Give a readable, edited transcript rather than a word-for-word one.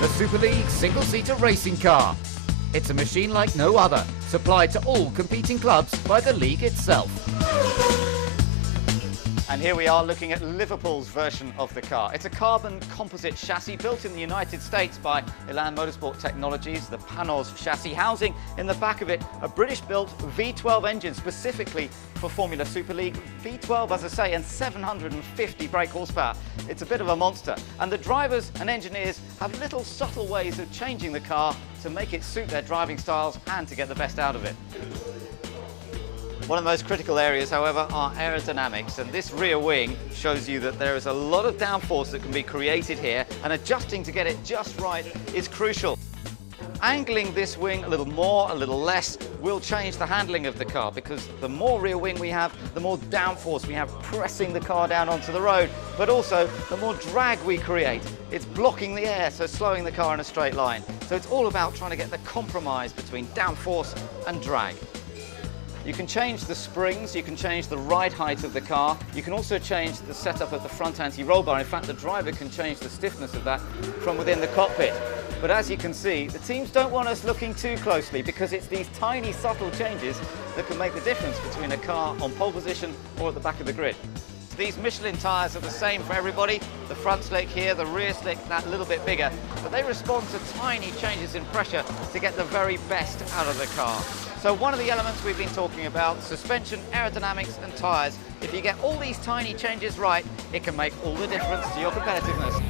the Superleague single-seater racing car. It's a machine like no other, supplied to all competing clubs by the league itself. And here we are looking at Liverpool's version of the car. It's a carbon composite chassis built in the United States by Elan Motorsport Technologies, the Panos chassis, housing in the back of it a British-built V12 engine specifically for Formula Superleague. V12, as I say, and 750 brake horsepower. It's a bit of a monster. And the drivers and engineers have little subtle ways of changing the car to make it suit their driving styles and to get the best out of it. One of the most critical areas, however, are aerodynamics, and this rear wing shows you that there is a lot of downforce that can be created here, and adjusting to get it just right is crucial. Angling this wing a little more, a little less, will change the handling of the car, because the more rear wing we have, the more downforce we have pressing the car down onto the road, but also the more drag we create. It's blocking the air, so slowing the car in a straight line. So it's all about trying to get the compromise between downforce and drag. You can change the springs, you can change the ride height of the car, you can also change the setup of the front anti-roll bar. In fact, the driver can change the stiffness of that from within the cockpit. But as you can see, the teams don't want us looking too closely, because it's these tiny, subtle changes that can make the difference between a car on pole position or at the back of the grid. These Michelin tyres are the same for everybody. The front slick here, the rear slick that little bit bigger, but they respond to tiny changes in pressure to get the very best out of the car. So one of the elements we've been talking about, suspension, aerodynamics and tyres. If you get all these tiny changes right, it can make all the difference to your competitiveness.